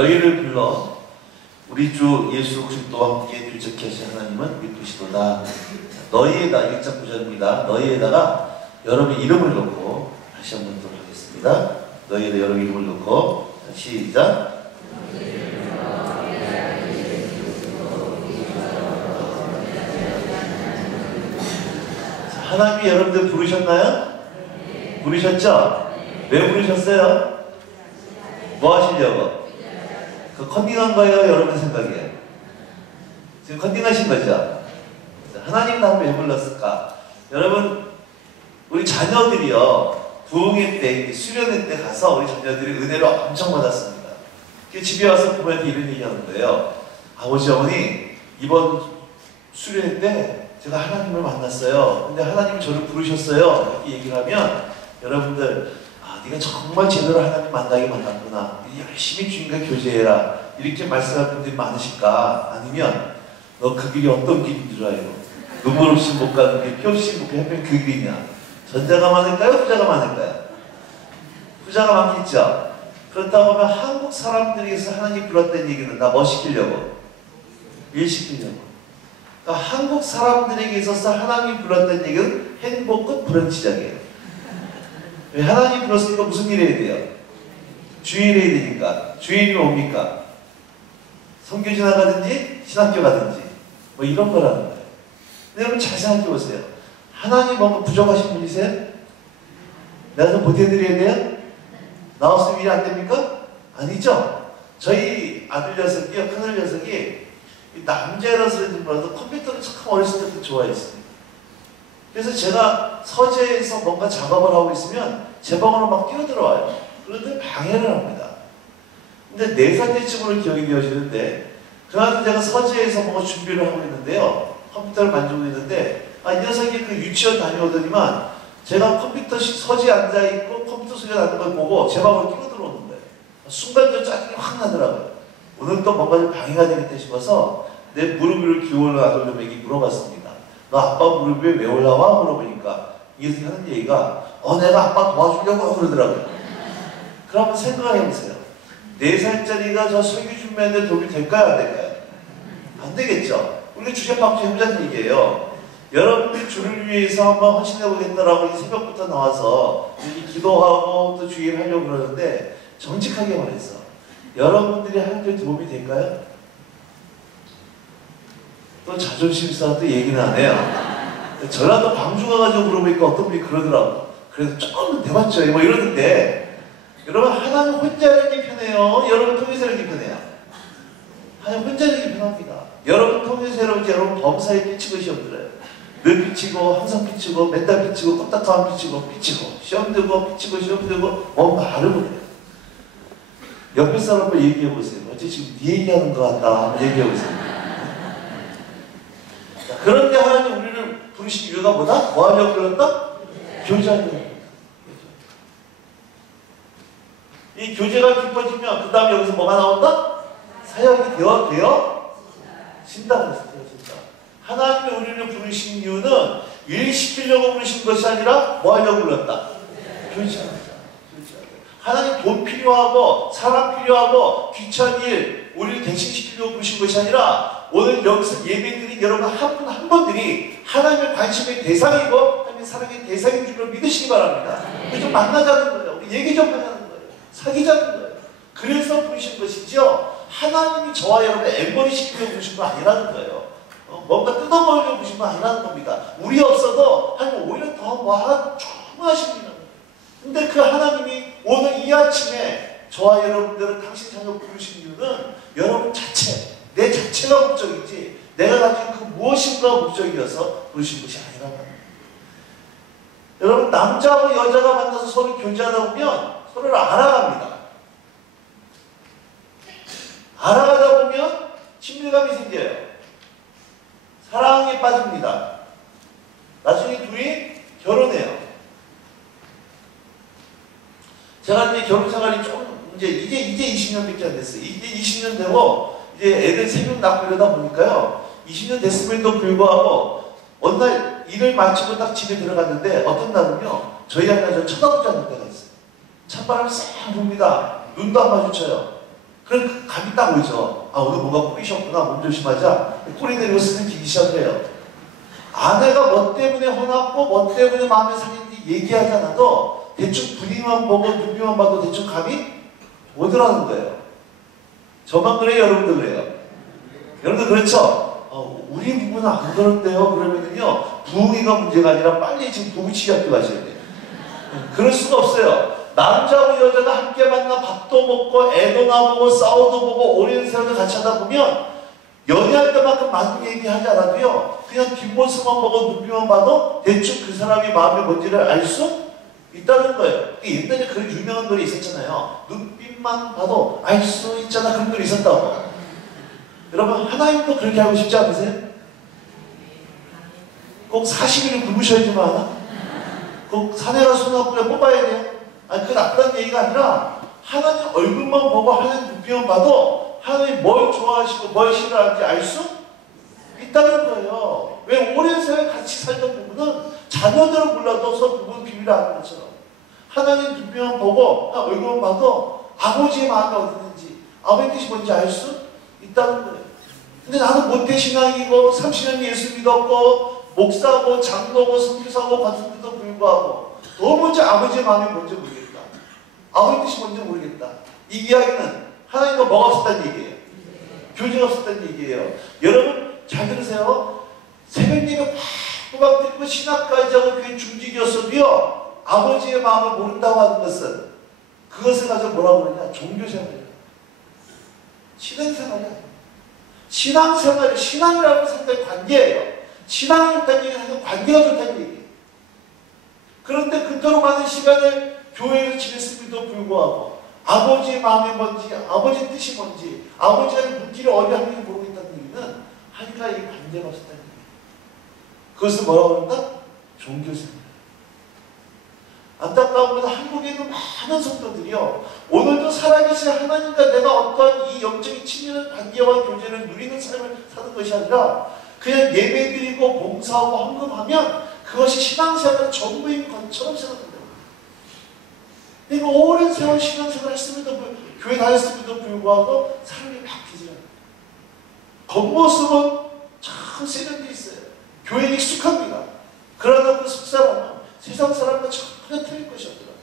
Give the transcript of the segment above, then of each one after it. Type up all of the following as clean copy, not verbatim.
너희를 불러 우리 주 예수 그리스도와 함께 교제케 하신 하나님은 믿으시도다. 너희에다 1장 9절입니다. 너희에다가 여러분의 이름을 넣고 다시 한번 또 하겠습니다. 너희에다 여러분의 이름을 넣고 시작. 하나님이 여러분들 부르셨나요? 부르셨죠? 왜 부르셨어요? 뭐 하시려고? 그 컨닝한 거예요? 여러분 생각에? 지금 컨닝하신 거죠? 하나님 나를 왜 불렀을까? 여러분, 우리 자녀들이요, 부흥회 때, 수련회 때 가서 우리 자녀들이 은혜를 엄청 받았습니다. 집에 와서 부모한테 이런 얘기 하는 거예요. 아버지, 어머니, 이번 수련회 때 제가 하나님을 만났어요. 근데 하나님이 저를 부르셨어요. 이렇게 얘기를 하면 여러분들, 아, 네가 정말 제대로 하나님 만나게 만났구나. 열심히 주님과 교제해라. 이렇게 말씀하는 분들이 많으실까? 아니면 너 그 길이 어떤 길인 줄 알고 눈물 없이 못 가는 게 피 없이 못 가는 그 길이냐? 전자가 많을까요? 후자가 많을까요? 후자가 많겠죠? 그렇다고 하면 한국 사람들에게서 하나님 불렀다는 얘기는 나 뭐 시키려고? 일 시키려고. 그러니까 한국 사람들에게 있어서 하나님 불렀다는 얘기는 행복 끝 불안치작이에요. 왜 하나님 불렀으니까 무슨 일 해야 돼요? 주일 해야 되니까. 주일이 뭡니까? 선교지 나가든지 신학교 가든지 뭐 이런 거라는 거예요. 근데 여러분 잘 생각해 보세요. 하나님 뭔가 부족하신 분이세요? 내가 좀 보태드려야 돼요? 나 없으면 일 안 됩니까? 아니죠? 저희 아들 녀석이요, 큰아들 녀석이 남자라서인지 몰라도 컴퓨터를 참 어렸을 때부터 좋아했어요. 그래서 제가 서재에서 뭔가 작업을 하고 있으면 제 방으로 막 뛰어들어와요. 그런데 방해를 합니다. 근데 4살 때쯤으로 기억이 되어지는데 그날 제가 서재에서 뭔가 준비를 하고 있는데요. 컴퓨터를 만지고 있는데 이 녀석이 그 유치원 다녀오더니만 제가 컴퓨터 서재에 앉아있고 컴퓨터 소리가 나는 걸 보고 제 방으로 뛰어들어오는 거예요. 순간적으로 짜증이 확 나더라고요. 오늘 또 뭔가 좀 방해가 되겠다 싶어서 내 무릎 위를 기울여 아들놈에게 물어봤습니다. 너 아빠 무릎 위에 왜 올라와? 물어보니까 이 녀석이 하는 얘기가 내가 아빠 도와주려고 그러더라고요. 그럼 한번 생각을 해보세요. 4살짜리가 저 설교 준비하는데 도움이 될까요? 안 될까요? 안 되겠죠? 우리 주제박주 해보자는 얘기예요. 여러분들 주를 위해서 한번 헌신해보겠다라고 이 새벽부터 나와서 여기 기도하고 또 주의를 하려고 그러는데 정직하게 말해서 여러분들이 하는데 도움이 될까요? 또 자존심 싸움 또 얘기는 안 해요. 전라도 광주 가가지고 물어보니까 어떤 분이 그러더라고. 그래서 조금 대봤죠. 뭐 이러는데 여러분 하나님 혼자 하는 게 편해요? 여러분 통해서 하는 게 편해요? 하나님 혼자 하는 게 편합니다. 여러분 통해서 여러분 범사에 피치고 시험 들어요. 늘 피치고 항상 피치고 맨날 피치고 껍딱하면 피치고 시험 들고 피치고 시험 들고 뭐 말을 못해요. 옆에 사람과 얘기해보세요. 어째 지금 네 얘기하는 것 같다. 한번 얘기해보세요. 그런데 하나님 우리를 부르신 이유가 뭐다? 뭐 하려고 불렀다? 교제하려고. 이 교제가 깊어지면 그 다음에 여기서 뭐가 나온다? 사역이 되어진다고 했어요. 하나님이 우리를 부르신 이유는 일 시키려고 부르신 것이 아니라 뭐 하려고 불렀다? 교제하자. 하나님 돈 필요하고 사람 필요하고 귀찮은 일 우리를 대신시키려고 부르신 것이 아니라 오늘 여기서 예배드린 여러분 한 분 한 분들이 하나님의 관심의 대상이고 하나님의 사랑의 대상인 줄로 믿으시기 바랍니다. 좀 만나자는 거예요. 얘기 좀 하자는 거예요. 사귀자는 거예요. 그래서 부르신 것이죠. 하나님이 저와 여러분을 엠버리 시키려고 부르신 거 아니라는 거예요. 뭔가 뜯어먹으려고 부르신 거 아니라는 겁니다. 우리 없어도 하나님 오히려 더 충분하십니다. 근데 그 하나님이 오늘 이 아침에 저와 여러분들은 당신 자녀 부르신 이유는 여러분 자체, 내 자체가 목적이지 내가 가진 그 무엇인가 목적이어서 부르신 것이 아니라는 거예요. 여러분 남자하고 여자가 만나서 서로 교제하다 보면 서로를 알아갑니다. 알아가다 보면 친밀감이 생겨요. 사랑에 빠집니다. 나중에 둘이 결혼해요. 제가 이제 결혼 생활이 좀 이제 20년밖에 안 됐어요. 이제 20년 되고 이제 애들 3명 낳고 이러다 보니까요. 20년 됐음에도 불구하고 어느 날 일을 마치고 딱 집에 들어갔는데 어떤 날은요. 저희 아내가 저 쳐다보지 않는 때가 있어요. 찬바람이 싹 붑니다. 눈도 안 마주쳐요. 그럼 감이 딱 오죠. 아, 오늘 뭔가 꼬이셨구나. 몸 조심하자. 꼬리 내리고 스승기기 시작해요. 아내가 뭐 때문에 화났고 뭐 때문에 마음에 상했는지 얘기하지 않아도 대충 분위기만 보고 눈빛만 봐도 대충 감이 오더라는 거예요. 저만 그래요? 여러분도 그래요? 여러분도 그렇죠? 우리 부부는 안 그런데요? 그러면은요, 부흥이가 문제가 아니라 빨리 지금 부부치기 학교 가셔야 돼요. 그럴 수가 없어요. 남자하고 여자가 함께 만나 밥도 먹고 애도 나보고 싸워도 보고 오랜 세월을 같이 하다 보면 연애할 때만큼 많은 얘기하지 않아도요, 그냥 뒷모습만 보고 눈빛만 봐도 대충 그 사람이 마음이 뭔지를 알 수 있다는 거예요. 옛날에 그런 유명한 노래 있었잖아요. 눈빛만 봐도 알 수 있잖아. 그런 노래 있었다고. 여러분, 하나님도 그렇게 하고 싶지 않으세요? 꼭 40일을 굶으셔야지만 꼭 산에 가서 손아프려 뽑아야 돼요? 아니, 그게 나쁘다는 얘기가 아니라 하나님 얼굴만 보고 하나님 눈빛만 봐도 하나님 뭘 좋아하시고 뭘 싫어하는지 알 수 있다는 거예요. 왜 오랜 세월 같이 살던 부부는 자녀들은 몰라도 서로 부부는 비밀을 아는 것처럼 하나님 눈빛만 보고 얼굴만 봐도 아버지의 마음이 어땠는지 아버지 뜻이 뭔지 알 수 있다는 거예요. 근데 나는 모태신앙이고 30년 예수 믿었고 목사고 장로고 선교사고 받은데도 불구하고 도무지 아버지의 마음이 뭔지 모르겠다. 아버지 뜻이 뭔지 모르겠다. 이 이야기는 하나님과 뭐가 없었다는 얘기예요. 교제가 없었다는 얘기예요. 여러분 잘 들으세요. 새벽 예배 막 드리고 신학까지 하고 그게 중직이었어도요, 아버지의 마음을 모른다고 하는 것은 그것을 가지고 뭐라고 그러냐? 종교생활이야. 신앙생활이야. 신앙생활이 신앙이라는 생각이 관계예요. 신앙이 좋다는 얘기는 관계가 좋다는 얘기예요. 그런데 그토록 많은 시간을 교회에서 지냈음에도 불구하고 아버지의 마음이 뭔지, 아버지의 뜻이 뭔지, 아버지가 묻기를 어디 하는지 모르고 있다는 얘기는 하니까 이 관계가 없었다는 얘기예요. 그것을 뭐라고 한다? 종교생활. 안타까운 것은 한국에 있는 많은 성도들이요, 오늘도 살아계신 하나님과 내가 어떠한 이 영적인 친밀한 관계와 교제를 누리는 삶을 사는 것이 아니라 그냥 예배드리고 봉사하고 헌금하면 그것이 신앙생활의 전부인 것처럼 생각한다. 그러니까 오랜 세월 신앙생활을 했음에도 교회 다녔음에도 불구하고 사람이 바뀌지 않아요. 겉모습은 참 세련되어 있어요. 교회에 익숙합니다. 그러나 그 속사람은 세상 사람과 전혀 틀릴 것이 없더라고요.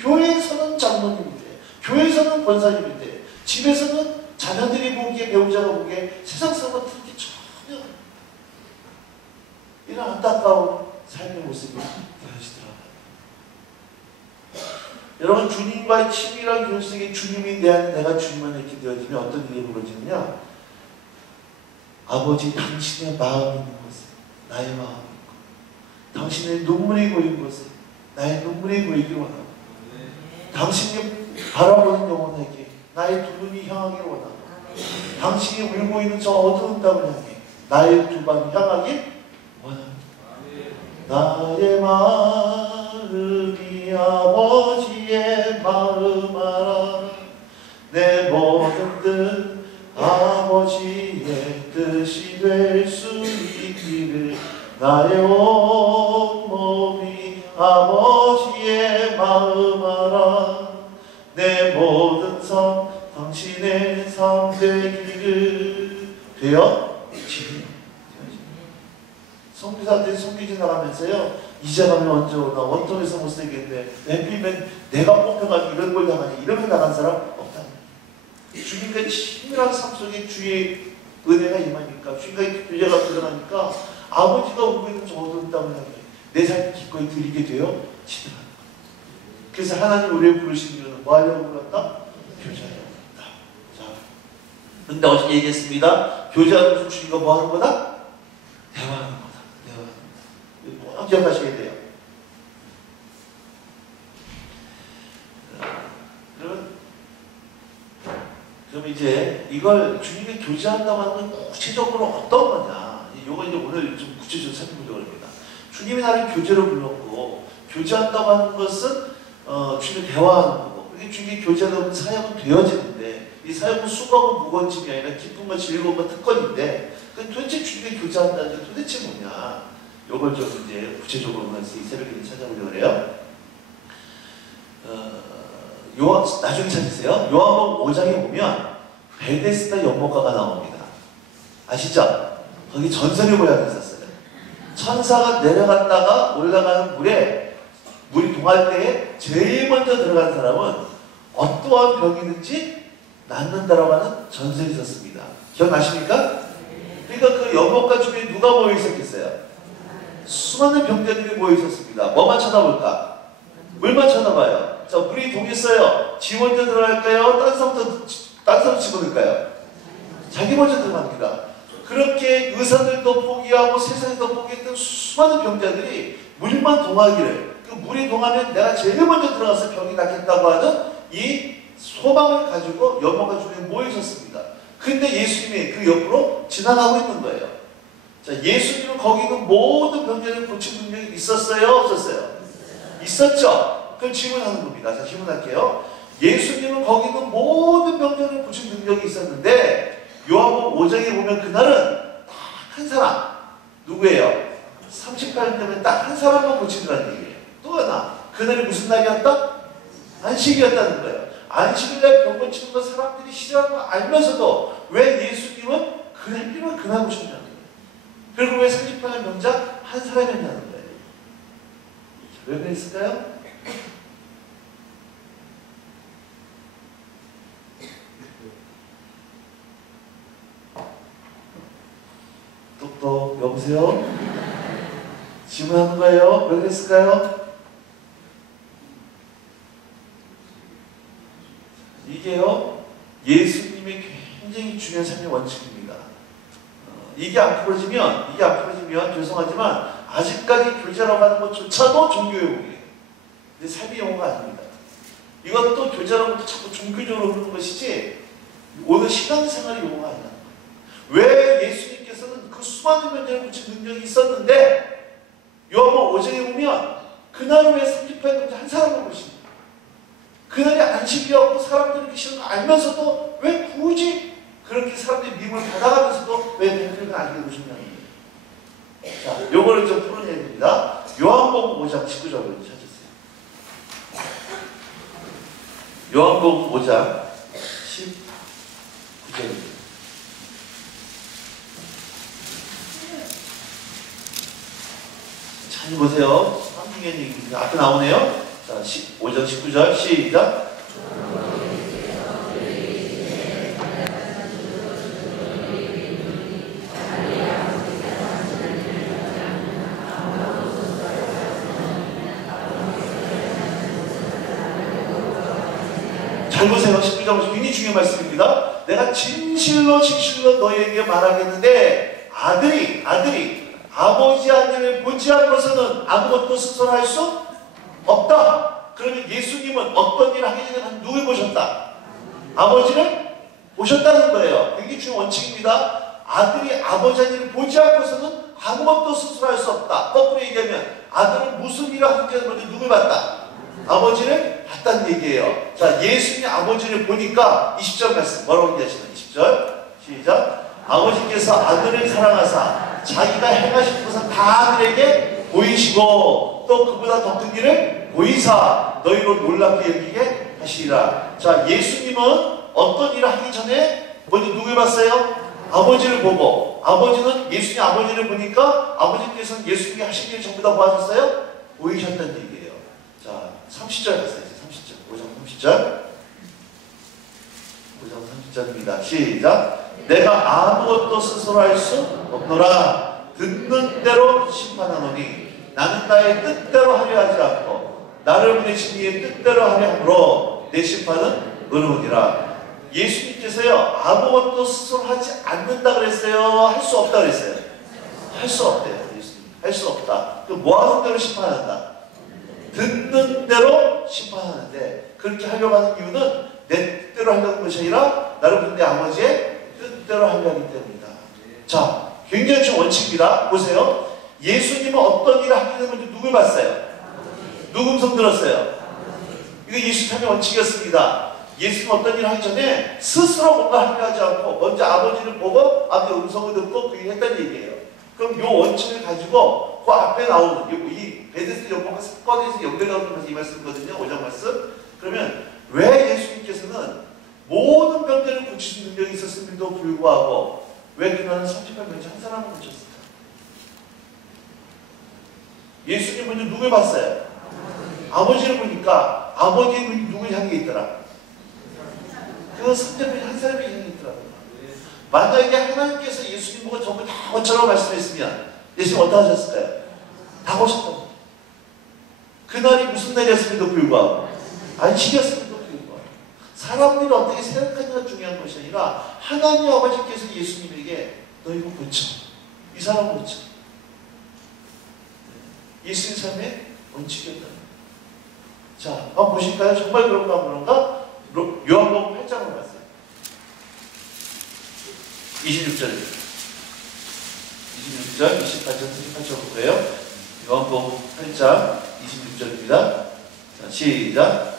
교회에서는 장로님인데, 교회에서는 권사님인데, 집에서는 자녀들이 보기에, 배우자가 보기에 세상 사람과 틀린 게 전혀 이런 안타까운 삶의 모습이 되어지더라고요. 여러분, 주님과의 친밀한 교제 속에 주님이 내 안에, 내가 주님 안에 이렇게 되어지면 어떤 일이 벌어지느냐? 아버지, 당신의 마음이 있는 곳에 나의 마음이 있고, 당신의 눈물이 고인 곳에 나의 눈물이 고이길 원하고, 당신이 바라보는 영혼에게 나의 두 눈이 향하길 원하고, 당신이 울고 있는 저 어두운 땅을 향해 나의 두 방이 향하길 원합니다. 나의 마음이 아버지의 마음 알아. 내 모든 뜻 아버지의 뜻이 될 수 있기를. 나의 온몸이 아버지의 마음 알아. 내 모든 삶 당신의 삶 되기를. 돼요? 성교사들이 성교 지나가면서요, 이제 가면 언제 오나, 원통에서 못 살겠는데 웬필면 내가 뽑혀가지고 이런 걸 당하니, 이러면 나간 사람 없다는 거예요. 주님과의 친밀한 삶 속에 주의 은혜가 임하니까, 주님과의 교제가 드러나니까 아버지가 울고 있는 저 어두운 땅을 향해 내 삶이 기꺼이 드리게 되어 지나가는 거예요. 그래서 하나님 우리를 부르신 이유는 뭐 하려고 불렀다? 교제하려고 불렀다. 자, 근데 어제 얘기했습니다. 교제하면서 주님과 뭐 하는 거다? 대화하는 거다. 꼭 기억하셔야 돼요. 그럼 이제 이걸 주님이 교제한다고 하는 건 구체적으로 어떤 거냐? 이거 이제 오늘 좀 구체적으로 살펴보려고 합니다. 주님이 나를 교제로 불렀고, 교제한다고 하는 것은 주님이 대화하는 거고, 그게 주님이 교제하다 보면 사역은 되어지는데, 이 사역은 수고하고 무거운 짐이 아니라 기쁨과 즐거움과 특권인데, 도대체 주님이 교제한다는 게 도대체 뭐냐? 요걸 좀 이제 구체적으로 이 새벽에 찾아보려고 그래요. 나중에 찾으세요. 요한복음 5장에 보면 베데스다 연못가가 나옵니다. 아시죠? 거기 전설의 고향이 있었어요. 천사가 내려갔다가 올라가는 물이 동할 때에 제일 먼저 들어간 사람은 어떠한 병이든지 낫는다라고 하는 전설이 있었습니다. 기억나십니까? 그러니까 그 연못가 주변에 누가 모여 있었겠어요? 수많은 병자들이 모여 있었습니다. 뭐만 쳐다볼까? 물만 쳐다봐요. 자, 물이 동했어요. 지 먼저 들어갈까요? 딴 사람부터 집어넣을까요? 자기 먼저 들어갑니다. 그렇게 의사들도 포기하고 세상에도 포기했던 수많은 병자들이 물만 동하기를, 그 물이 동하면 내가 제일 먼저 들어가서 병이 낫겠다고 하는 이 소망을 가지고 연못가 주변에 모여 있었습니다. 근데 예수님이 그 옆으로 지나가고 있는 거예요. 자, 예수님은 거기 있는 모든 병자를 고친 능력이 있었어요? 없었어요? 있었죠? 그럼 질문하는 겁니다. 자, 질문할게요. 예수님은 거기 있는 모든 병자를 고친 능력이 있었는데 요한복음 5장에 보면 그날은 딱 한 사람, 누구예요? 38년 되면 딱 한 사람만 고친다는 얘기예요. 또 하나, 그날이 무슨 날이었다? 안식이었다는 거예요. 안식일날 병 고치는 거 사람들이 싫어하는 거 알면서도 왜 예수님은 그날 그날 고친다는 거예요. 그리고 왜 38년 병자 한 사람이었냐는 거예요. 왜 그랬을까요? 똑똑 여보세요? 질문하는 거예요? 왜 그랬을까요? 이게요, 예수님의 굉장히 중요한 삶의 원칙입니다. 이게 안 풀어지면 죄송하지만 아직까지 교제라고 하는 것조차도 종교용이에요. 근데 삶의 용어가 아닙니다. 이것도 교제라고 하는 자꾸 종교적으로 흐르는 것이지 오늘 신앙생활의 용어가 아니야. 왜 예수님께서는 그 수많은 병자를 고친 능력이 있었는데 요한복음 5장에 보면 그날은 왜 38년 한 사람을 고십니까? 그날이 안식이었고 사람들이 계시는 거 알면서도 왜 굳이 그렇게 사람들이 미움을 받아가면서도 왜 백그리가 알게 보시냐는 거예요. 자, 요거를 좀 풀어내야 됩니다. 요한복음 5장 19절을 찾으세요. 요한복음 5장 19절입니다. 잘 보세요. 성경에 앞에 나오네요. 자, 5장 19절 시작. 잘 보세요. 19장 굉장히 중요한 말씀입니다. 내가 진실로 너희에게 말하겠는데 아들이 아버지 아들을 보지 않고서는 아무것도 스스로 할 수 없다. 그러면 예수님은 어떤 일을 하기 전에 누굴 보셨다? 아버지를 보셨다는 거예요. 굉장히 중요한 원칙입니다. 아들이 아버지 아들을 보지 않고서는 아무것도 스스로 할 수 없다. 거꾸로 얘기하면 아들은 무슨 일을 하기 전에 먼저 누굴 봤다? 아버지를 봤다는 얘기예요. 자, 예수님이 아버지를 보니까 20절 말씀 뭐라고 얘기하시나요? 20절 시작. 아버지께서 아들을 사랑하사 자기가 행하신 것은 다 아들에게 보이시고 또 그보다 더 큰 일을 보이사 너희로 놀랍게 여기게 하시리라. 자, 예수님은 어떤 일을 하기 전에 먼저 누굴 봤어요? 아버지를 보고, 아버지는 예수님 아버지를 보니까 아버지께서는 예수님이 하신 일을 전부 다 보아셨어요? 보이셨다는 얘기예요. 자, 30절 갔어요. 30절. 5장 30절. 5장 30절입니다. 시작. 내가 아무것도 스스로 할 수 없노라. 듣는 대로 심판하노니 나는 나의 뜻대로 하려 하지 않고 나를 보내신 이의 뜻대로 하려 함으로 내 심판은 의로우니라. 예수님께서요 아무것도 스스로 하지 않는다 그랬어요? 할 수 없다 그랬어요? 할 수 없대요. 예수님 할 수 없다. 그 뭐 하는 대로 심판한다? 듣는 대로 심판하는데 그렇게 하려고 하는 이유는 내 뜻대로 하려는 것이 아니라 나를 보낸 내 아버지의 뜻대로 하려 하기 때문이다. 자, 굉장히 좀 원칙입니다. 보세요. 예수님은 어떤 일을 하기 전에 누굴 봤어요? 누구 음성 들었어요? 이거 예수 참의 원칙이었습니다. 예수님은 어떤 일을 하기 전에 스스로 뭔가 하려 하지 않고 먼저 아버지를 보고 아버지 음성을 듣고 그 일을 했다는 얘기예요. 그럼 이 원칙을 가지고 그 앞에 나오는 이 베데스다 연못과 사건에서 연결되는 이 말씀이거든요. 5장 말씀. 그러면 왜 예수님께서는 모든 병들을 고치신 능력이 있었음에도 불구하고 왜 그날은 38명째 한 사람을 고쳤을까? 예수님 먼저 누굴 봤어요? 아버지를 보니까 아버지의 눈이 누굴 향해 있더라? 그 38명 한 사람이 향해 있더라고요. 만약에 하나님께서 예수님 보고 전부 다 고쳐라고 말씀했으면 예수님 어떻게 하셨을까요? 다 고쳤다고. 그날이 무슨 날이었음에도 불구하고 안식이었음에도 불구하고 사람들이 어떻게 생각하느냐가 중요한 것이 아니라 하나님 아버지께서 예수님에게 너 이거 고쳐. 이 사람 고쳐. 예수님 삶의 원칙이었다. 자, 한번 보실까요? 정말 그런가 그런가? 요한복음 8장으로 갔어요. 26절입니다. 26절, 28절, 38절부터예요. 요한복음 8장 26절입니다. 자, 시작.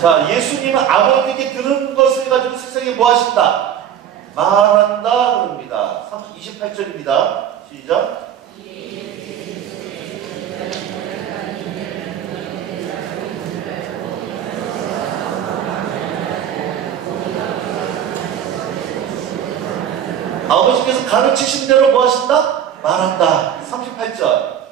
자, 예수님은 아버지께 들은 것을 가지고 세상에 뭐 하신다? 말한다 그럽니다. 28절입니다. 시작. 아버지께서 가르치신 대로 뭐 하신다? 말한다. 38절.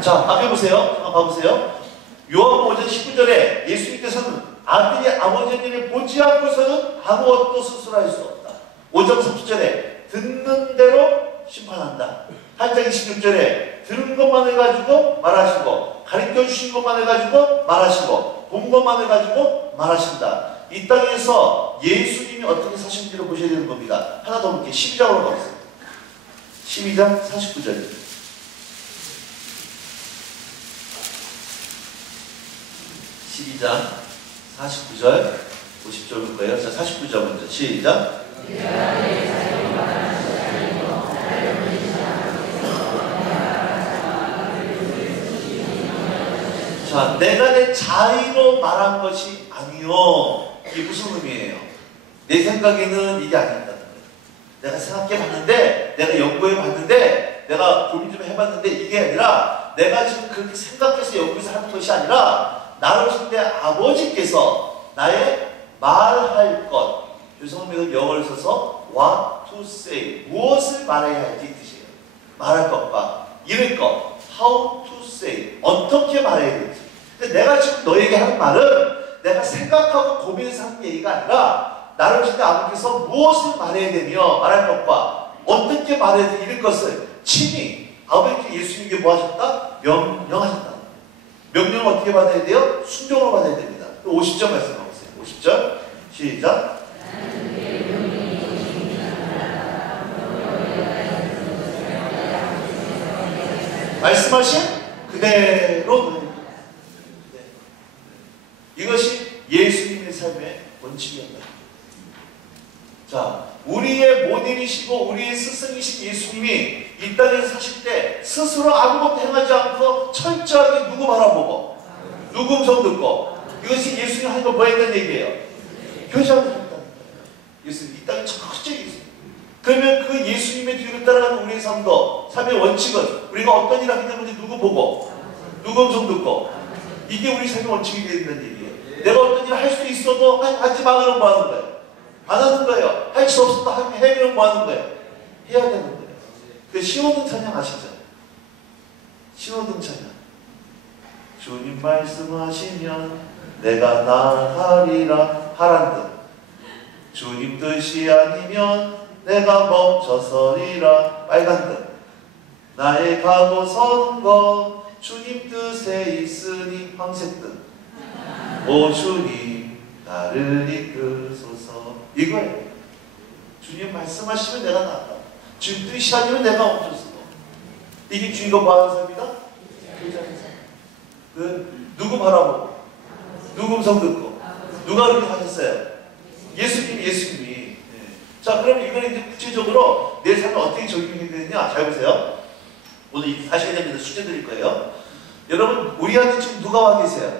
자, 앞에 보세요. 한번 봐보세요. 요한복음 5장 19절에 예수님께서는 아들이 아버지의 일을 보지 않고서는 아무것도 스스로 할 수 없다. 5장 30절에 듣는 대로 심판한다. 8장 26절에 들은 것만 해가지고 말하시고 가르쳐 주신 것만 해가지고 말하시고 본 것만 해가지고 말하신다. 이 땅에서 예수님이 어떻게 사신지를 보셔야 되는 겁니다. 하나 더 볼게요. 12장으로 가보세요. 12장 49절. 12장 49절 50절 볼 거예요. 자, 49절 먼저 시작. 자, 내가 내 자의로 말한 것이 아니요. 이게 무슨 의미예요? 내 생각에는 이게 아니었다는 거예요. 내가 생각해 봤는데, 내가 연구해 봤는데, 내가 고민 좀 해봤는데 이게 아니라 내가 지금 그렇게 생각해서 연구해서 하는 것이 아니라 나를 오신 때 아버지께서 나의 말할 것, 죄송합니다. 영어를 써서 what to say, 무엇을 말해야 할지 뜻이에요. 말할 것과 이를 것, how to say, 어떻게 말해야 될지. 근데 내가 지금 너에게 하는 말은 내가 생각하고 고민해서 하는 얘기가 아니라 나를 오신 때 아버지께서 무엇을 말해야 되며 말할 것과 어떻게 말해야 될 이를 것을 친히 아버지께 예수님께 뭐 하셨다? 명령하셨다. 명령을 어떻게 받아야 돼요? 순종으로 받아야 됩니다. 50절 말씀하고 있어요. 50절 시작. 말씀하신 그대로 이것이 예수님의 삶의 원칙이었다. 자, 우리의 모델이시고 우리의 스승이신 예수님이 이 땅에서 사실 때 스스로 아무것도 행하지 않고 철저하게 누구 바라보고 누구 음성 듣고 이것이 예수님 하는 거 뭐 했다는 얘기예요? 교제하고 있다는 거예요. 예수님 이 땅에 철저히 예수님. 그러면 그 예수님의 뒤를 따라가는 우리의 삶도 삶의 원칙은 우리가 어떤 일을 하기 때문에 누구 보고 누구 음성 듣고 이게 우리 삶의 원칙이 되야 된다는 얘기예요. 내가 어떤 일을 할 수 있어도 하지 마 그러면 뭐 하는 거예요? 안 하는 거예요. 할 수 없어도 해 그러면 뭐 하는 거예요? 해야 되는 거예요. 그 신호등 찬양 아시죠? 신호등 찬양. 주님 말씀하시면 내가 나아가리라 파란 등. 주님 뜻이 아니면 내가 멈춰서리라 빨간 등. 나의 가고 서는 것 주님 뜻에 있으니 황색 등. 오 주님 나를 이끌소서. 이거예요. 주님 말씀하시면 내가 나아가. 주님 뜻이 아니면 내가 멈춰서고. 이게 주님과 뭐 하는 삶이다? 교제하는 삶. 누구 바라보고 누구 음성 듣고 누가 그렇게 하셨어요? 예수님이. 네. 자, 그럼 이거는 이제 구체적으로 내 삶에 어떻게 적용이 되느냐? 잘 보세요. 오늘 하셔야 되면서 숙제 드릴 거예요. 여러분, 우리한테 지금 누가 와 계세요?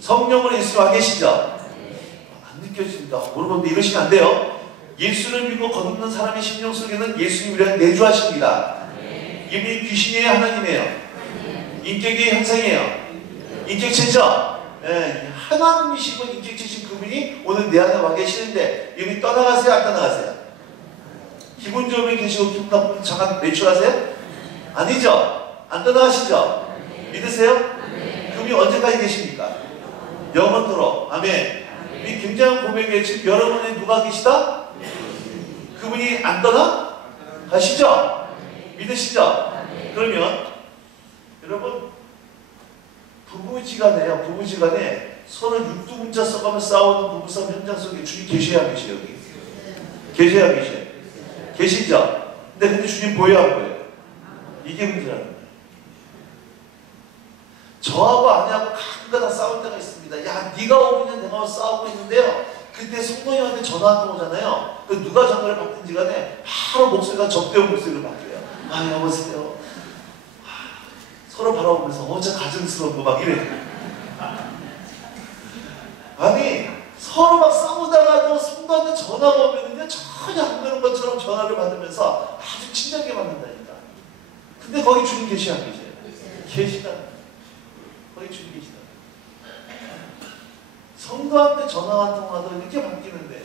성령으로 예수와 계시죠? 안 느껴집니다. 모르는데 이러시면 안 돼요. 예수를 믿고 거듭난 사람의 심령 속에는 예수님 우리를 내주하십니다. 이분이 귀신이에요? 하나님이에요? 인격의 현상이에요? 인격체죠? 예, 하나님이시고 인격체신 그분이 오늘 내 안에 와 계시는데 이분이 떠나가세요? 안 떠나가세요? 기분 좋으면 계시고 기분 나쁘면 잠깐 외출하세요? 아니죠? 안 떠나가시죠? 믿으세요? 그분이 언제까지 계십니까? 영원토록. 아멘. 이 굉장한 고백에 지금 여러분의 누가 계시다? 그분이 안 떠나? 가시죠? 믿으시죠? 그러면 여러분 부부지간에 서로 육두문자 써가며 싸우는 부부싸움 현장 속에 주님 계셔야 계셔요. 여기 계셔야 계셔요. 계시죠? 근데 주님 보여요 안 보여요? 이게 문제라는 거예요. 저하고 아내하고 가끔가다 싸울 때가 있습니다. 야 네가 오면 내가 싸우고 있는데요. 그때 성도님한테 전화 한 통 오잖아요. 그 누가 전화를 받든지 간에 바로 목소리가 접대원 목소리로 바뀌어요. 아 여보세요. 서로 바라보면서 어째 가증스러운 거 막 이래. 아니 서로 막 싸우다가도 성도한테 전화가 오면은요 전혀 안 되는 것처럼 전화를 받으면서 아주 친절하게 받는다니까. 근데 거기 주님 계시야 안 계세요? 계시다. 거기 주님 계시다. 성도한테 전화 한 통화도 이렇게 바뀌는데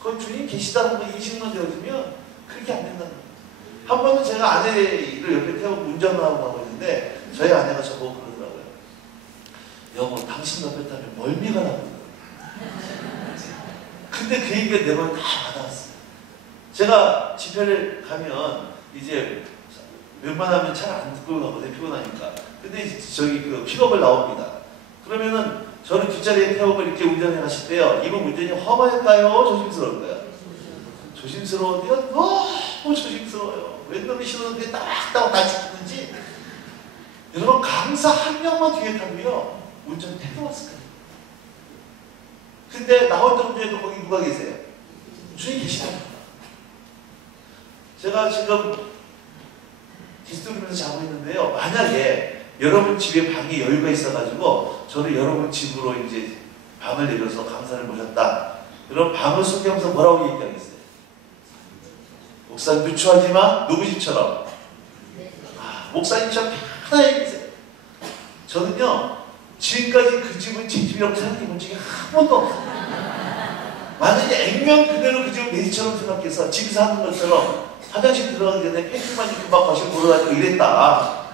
거기 주님 계시다는 거 인식만 되어주면 그렇게 안 된다는 거예요. 한 번은 제가 아내를 옆에 태우고 운전을 하고 가고 있는데 저희 아내가 저보고 그러더라고요. 여보 당신 옆에 타면 멀미가 나거든요. 근데 그 얘기가 내 맘에 다 받아왔어요. 제가 집회를 가면 이제 웬만하면 잘 안 듣고 가거든요. 피곤하니까. 근데 저기 그 픽업을 나옵니다. 그러면은 저를 뒷자리에 태우고 이렇게 운전을 하실 때요. 이분 운전이 험할까요? 조심스러울까요? 조심스러운데요? 너무 조심스러워요. 웬놈이 싫었는데 따박따박 같이 듣는지. 여러분 강사 한 명만 뒤에 타고요. 운전 태도 왔을 거예요. 근데 나 혼자 운전해도 거기 누가 계세요? 주님 계시답니다. 제가 지금 디스트리면서 자고 있는데요. 만약에 여러분 집에 방에 여유가 있어가지고 저를 여러분 집으로 이제 방을 내려서 강사를 모셨다. 그럼 방을 소개하면서 뭐라고 얘기하겠어요? 목사님 누추하지 마. 누구 집처럼? 목사님처럼 편하게 계세요. 저는요. 지금까지 그 집은 제 집이라고 생각해 본 적이 한 번도 없어요. 만약에 액면 그대로 그 집을 내 집처럼 생각해서 집에서 하는 것처럼 화장실 들어가기 전에 팬티만 입고 막 거실 보러다니고 이랬다.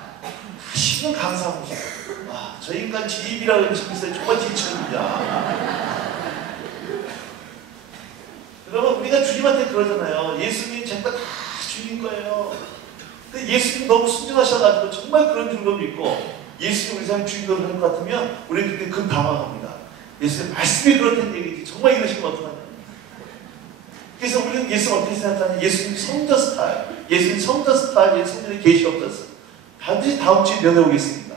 다시는 강사하고 싶어요. 와, 저 인간 집이라고 집에서 정말 지처럼이야. 여러분 우리가 주님한테 그러잖아요. 예수님 제거 다 주님 거예요. 근데 예수님 너무 순진하셔가지고 정말 그런 줄로 믿고 예수님 우리 삶의 주인공을 할 것 같으면 우리는 그때 급 당황합니다. 예수님 말씀이 그렇다는 얘기지 정말 이러시면 어떡하냐. 그래서 우리는 예수님 어떻게 생각하냐. 예수님 성자 스타일, 예수님 성자 스타일, 성전에 계시 없었어. 반드시 다음 주에 면회 오겠습니다.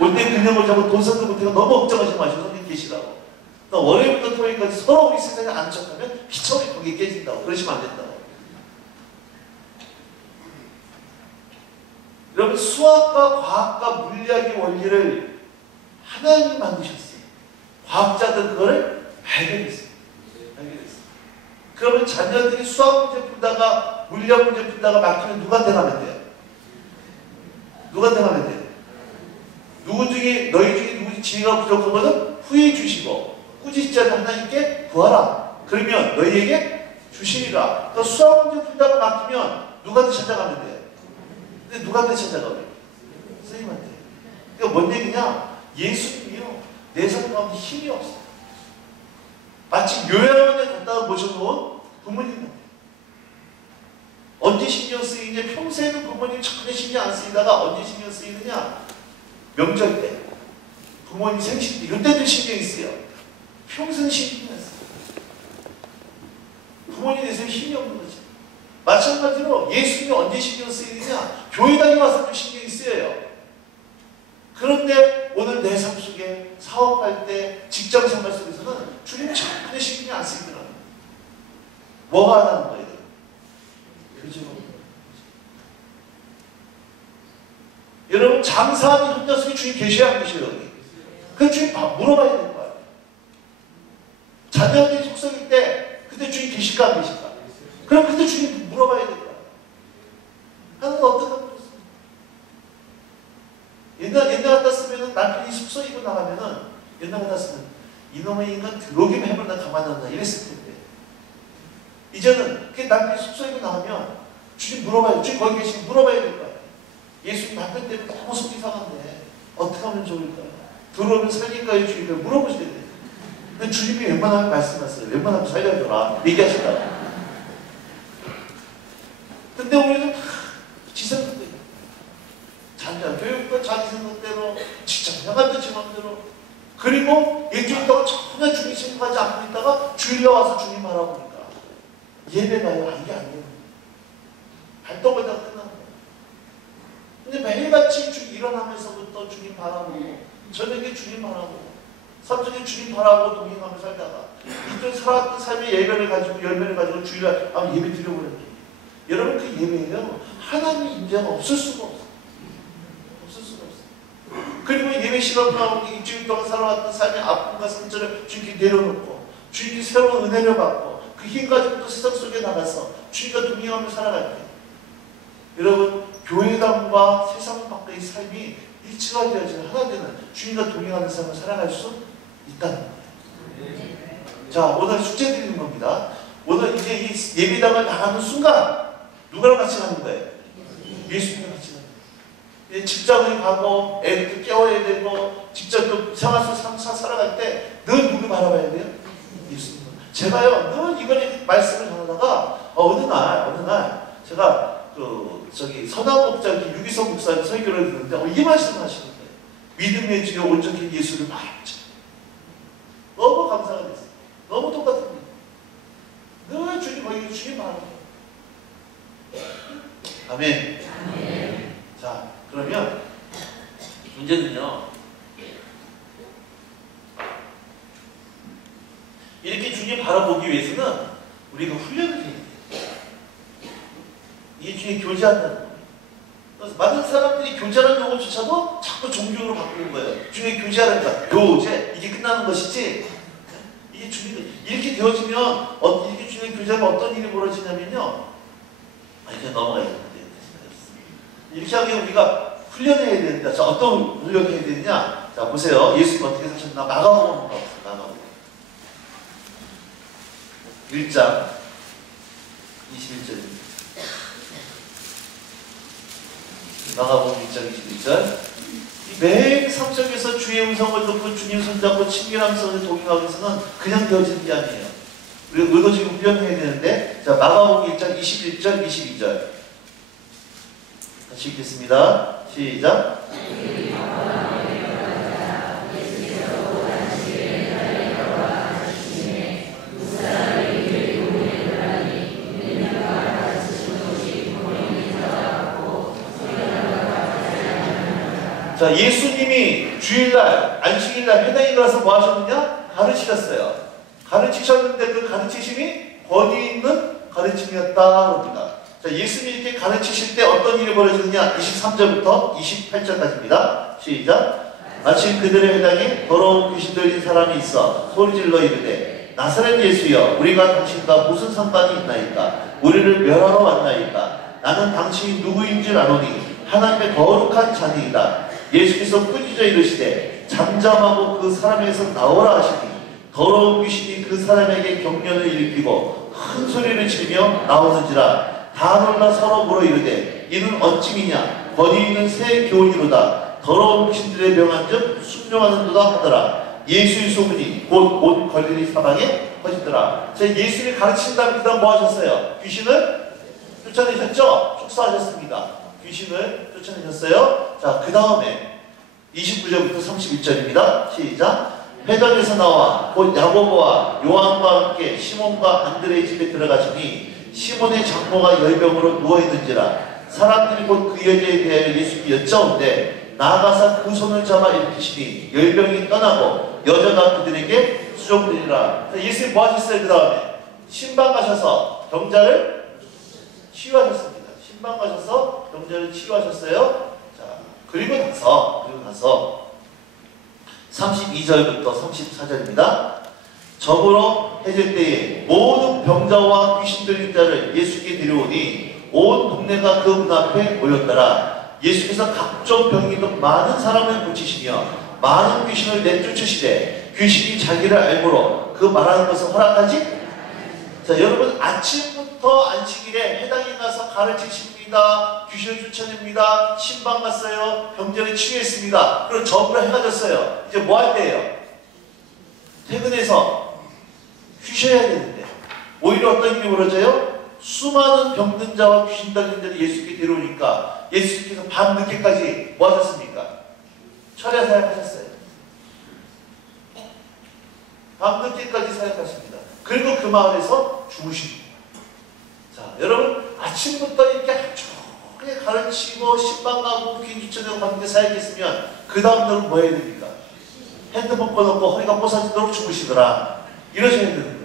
올 때 그냥 오자고 돈 선도 못해서 너무 걱정하지 마시고 성경 계시라고. 월요일부터 토요일까지 서로 우리 세상에 아는 척하면 피처리 거기에 깨진다고. 그러시면 안 된다고. 여러분 수학과 과학과 물리학의 원리를 하나님이 만드셨어요. 과학자들 그거를 발견했어요. 그러면 자녀들이 수학 문제 풀다가 물리학 문제 풀다가 막히면 누구한테 가면 돼요? 누구한테 가면 돼요? 누구 중에 너희 중에 누구 지혜가 부족하거든 후회해 주시고 꾸짖지 않는 하나님께 구하라. 그러면 너희에게 주시리라. 그러니까 수학 문제 풀다가 막히면 누구한테 찾아가면 돼요? 근데 누구한테 찾아가요? 선생님한테. 그러니까 뭔 얘기냐? 예수님이요. 내 삶 가운데 힘이 없어요. 마치 요양원에 갔다가 모셔놓은 부모님. 언제 신경 쓰이냐? 평소에는 부모님 전혀 신경 안 쓰이다가 언제 신경 쓰이느냐? 명절 때. 부모님 생신 때. 이때도 신경이 쓰여. 평소는 신경이 안 쓰여. 부모님에 대해서 힘이 없는 거지. 마찬가지로 예수님이 언제 신경 쓰이느냐? 교회 다니면서 좀 신경이 쓰여요. 그런데 오늘 내 삶 속에 사업할 때 직장 생활 속에서는 주님 전혀 신경이 안 쓰이더라고요. 뭐가 하나는 거예요? 그죠? 여러분 장사하는 현장 속에 주님 계셔야 안 계셔요? 여기. 그 주님 물어봐야 될 거예요. 자녀들이 속썩일 때 그때 주님 계실까 안 계실까? 그럼 그때 주님 물어봐야 될까? 하나님 어떻게 하면 좋습니까? 옛날 같았으면 남편이 속썩이고 나가면은 옛날 같았으면 이놈의 인간 들어오기만 해보면 나 가만 안 놔 이랬을 텐데 이제는 그 남편이 속썩이고 나가면 주님 물어봐요. 주님 거기 계시면 물어봐야 될 거야. 예수님 남편 때문에 너무 속이 상한데 어떻게 하면 좋을까? 들어오면 살릴까요? 주님을 물어보셔야 돼. 근데 주님이 웬만하면 말씀하세요. 웬만하면 살려줘라. 얘기하시다가. 근데 우리는 다 지성대로 자녀 교육도 자기 생각대로 진짜 형한테 지 맘대로 그리고 일주일 동안 전혀 주님 생각하지 않고 있다가 주일에 와서 주님 바라보니까 예배가요. 이게 아니에요. 발동하다가 끝나는 거예요. 근데 매일같이 일어나면서부터 주님 바라보고 저녁에 주님 바라보고 삼성에 주님 바라보고 동행하며 살다가 이쪽 살아왔던 삶의 예배를 가지고 열매를 가지고 주일날 예배 드려버렸죠. 여러분 그 예배에요. 하나님의 임재가 없을 수가 없어요. 없을 수가 없어요. 그리고 예배 시간 가운데 일주일 동안 살아왔던 삶의 아픔과 상처를 주님께 내려놓고 주님께 새로운 은혜를 받고 그 힘 가지고 또 세상 속에 나가서 주님과 동행하며 살아갈 때 여러분 교회당과 세상 밖의 삶이 일치가 되어지는 하나 되는 주님과 동행하는 삶을 살아갈 수 있다는 거예요. 자, 오늘 숙제 드리는 겁니다. 오늘 이제 이 예배당을 나가는 순간 누구랑 같이 가는 거예요? 예수님과 같이 가는 거예요. 직장을 가고 애들 깨워야 되고 직접 또 생활 속 살아갈 때 늘 누구 바라봐야 돼요? 예수님. 제가요 늘 이번에 말씀을 전하다가 어느 날 제가 서당목장 유기성 목사님 설교를 듣는데 이 말씀을 하시는 거예요. 믿음의 주여 온전히 예수를 바라보자. 너무 감사가 됐어요. 너무 똑같은 거예요. 늘 주님 거기 주님 바라보자. 아멘. 아멘. 자, 그러면 문제는요. 이렇게 주님 바라보기 위해서는 우리가 훈련을 해야 돼요. 이게 주님 교제한다는 거예요. 그래서 많은 사람들이 교제라는 용어조차도 자꾸 종교로 바꾸는 거예요. 주님 교제하는 거, 교제 이게 끝나는 것이지. 이게 주님 이렇게 되어지면 이렇게 주님 교제하면 어떤 일이 벌어지냐면요. 이렇게 넘어가야 되는데 이렇게 하면 우리가 훈련해야 되는데 자 어떤 훈련을 해야 되느냐? 자 보세요. 예수님 어떻게 사셨나? 마가복음 한번 가보세요. 마가복음 1장 21절입니다. 마가복음 1장 21절. 매일 삼척에서 주의 음성을 듣고 주님 손잡고 친밀하면서 동행하기 위해서는 그냥 되어지는 게 아니에요. 우리가 의도적으로 훈련해야 되는데 자 마가복음 1장 21절 22절 같이 읽겠습니다. 시작. 자, 예수님이 주일날, 안식일날 회당에 가서 뭐 하셨느냐? 가르치셨어요. 가르치셨는데 그 가르치심이 권위 있는 가르침이었다 그럽니다. 자, 예수님이 이렇게 가르치실 때 어떤 일이 벌어지느냐? 23절부터 28절까지입니다. 시작. 마침 그들의 회당에 더러운 귀신 들린 사람이 있어 소리질러 이르되 나사렛 예수여 우리가 당신과 무슨 상관이 있나이까? 우리를 멸하러 왔나이까? 나는 당신이 누구인 줄 아노니 하나님의 거룩한 자니이다. 예수께서 꾸짖어 이르시되 잠잠하고 그 사람에게서 나오라 하시니 더러운 귀신이 그 사람에게 경련을 일으키고 큰 소리를 지르며 나오는지라. 다 놀라 서로 물어 이르되 이는 어찌미냐? 권위 있는 새 교훈이로다. 더러운 귀신들의 명한즉 순종하는도다 하더라. 예수의 소문이 곧 온 걸리리 사방에 퍼지더라. 자, 예수를 가르친 다음에 그 다음 뭐 하셨어요? 귀신을 쫓아내셨죠? 축사하셨습니다. 귀신을 쫓아내셨어요. 자, 그 다음에 29절부터 31절입니다. 시작. 회당에서 나와 곧 야고보와 요한과 함께 시몬과 안드레의 집에 들어가시니 시몬의 장모가 열병으로 누워있는지라. 사람들이 곧 그 여자에 대하여 예수께 여짜온대 나아가사 그 손을 잡아 일으키시니 열병이 떠나고 여자가 그들에게 수종되니라. 예수님 뭐 하셨어요? 그 다음에 신방 가셔서 병자를 치유하셨습니다. 신방 가셔서 병자를 치유하셨어요. 자, 그리고 나서 32절부터 34절입니다. 저물어 해질 때에 모든 병자와 귀신 들린 자를 예수께 데려오니 온 동네가 그 문 앞에 모였더라. 예수께서 각종 병이 있는 많은 사람을 고치시며 많은 귀신을 내쫓으시되 귀신이 자기를 알므로 그 말하는 것을 허락하지. 자, 여러분 아침부터 안식일에 해당에 가서 가르치십니다. 귀신을 쫓아냅니다. 신방 갔어요. 병자를 치유했습니다. 그리고 저물어 해가 졌어요. 이제 뭐 할 때예요? 퇴근해서 쉬셔야 되는데 오히려 어떤 일이 벌어져요? 수많은 병든 자와 귀신 들린 자를 예수께 데려오니까 예수님께서 밤늦게까지 뭐 하셨습니까? 철야 사역하셨어요. 밤늦게까지 사역하십니다. 그리고 그 마을에서 죽으십니다. 자, 여러분 아침부터 이렇게 하루 종일 가르치고 신방 가고 귀신 쫓아내고 밤늦게 사역했으면 그 다음 날은 뭐 해야 됩니까? 핸드폰 꺼놓고 허리가 뽀사지도록 주무시더라. 이러셔야 되는 거예요.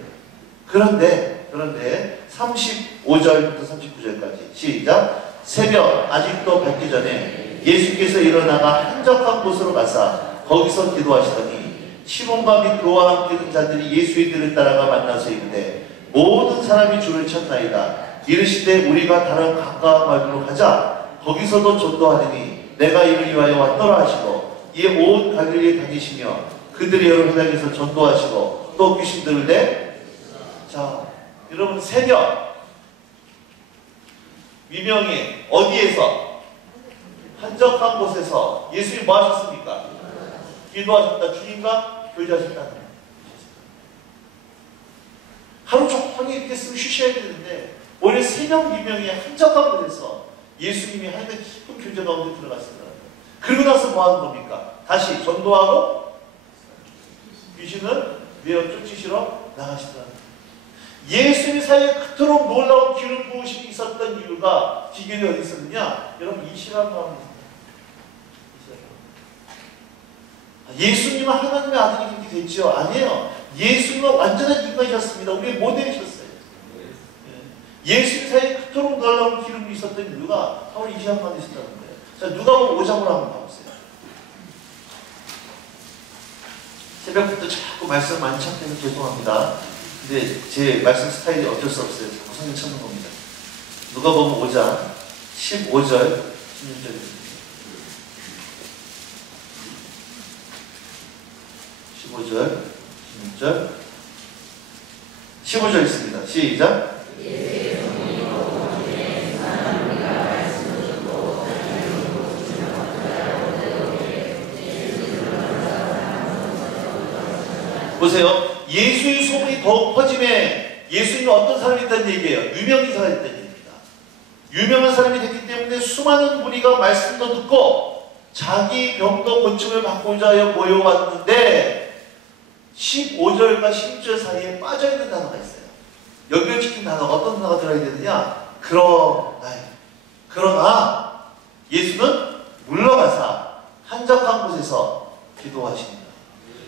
그런데 35절부터 39절까지 시작. 새벽 아직도 밝기 전에 예수께서 일어나가 한적한 곳으로 가사 거기서 기도하시더니 시몬과 및 그와 함께 있는 자들이 예수의 길을 따라가 만나서 이르되 모든 사람이 줄을 쳤나이다. 이르시되 우리가 다른 가까운 마을로 가자. 거기서도 전도하느니 내가 이를 위하여 왔노라 하시고 이에 온 갈릴리에 다니시며 그들이 여러 회당에서 전도하시고 또 귀신들을 내. 자, 여러분 새벽 위명에 어디에서 한적한 곳에서 예수님이 뭐 하셨습니까? 기도하셨다. 주님과 교제하셨다. 하루 종일 이렇게 쓰면 쉬셔야 되는데 오히려 새벽 위명에 한적한 곳에서 예수님이 하나님의 깊은 교제 가운데 들어갔습니다. 그리고 나서 뭐 하는 겁니까? 다시 전도하고 귀신을 내어 쫓으시러 나가시더라. 예수님 사이에 그토록 놀라운 기름 부으심이 있었던 이유가 비결이 어디 있었느냐? 여러분 이 시간 가운데 있습니다. 예수님은 하나님의 아들이 그렇게 됐죠? 아니에요. 예수님은 완전한 인간이셨습니다. 우리의 모델이셨어요. 예수님 사이에 그토록 놀라운 기름이 있었던 이유가 바로 이 시간 가운데 있었다는 거예요. 자, 누가복음 5장으로 한번 가보세요. 새벽부터 자꾸 말씀 많이 찾겨서 죄송합니다. 근데 제 말씀 스타일이 어쩔 수 없어요. 자꾸 성경 찾는 겁니다. 누가복음 5장 15절 16절입니다. 15절 16절 15절 있습니다. 시작. 보세요. 예수의 소문이 더욱 퍼짐에 예수님이 어떤 사람이 있다는 얘기예요. 유명인사가 있다는 얘기입니다. 유명한 사람이 됐기 때문에 수많은 무리가 말씀도 듣고 자기 병도 고침을 받고자 하여 모여왔는데 15절과 16절 사이에 빠져있는 단어가 있어요. 연결시킨 단어가 어떤 단어가 들어야 되느냐? 그러나 예수는 물러가사 한적한 곳에서 기도하십니다.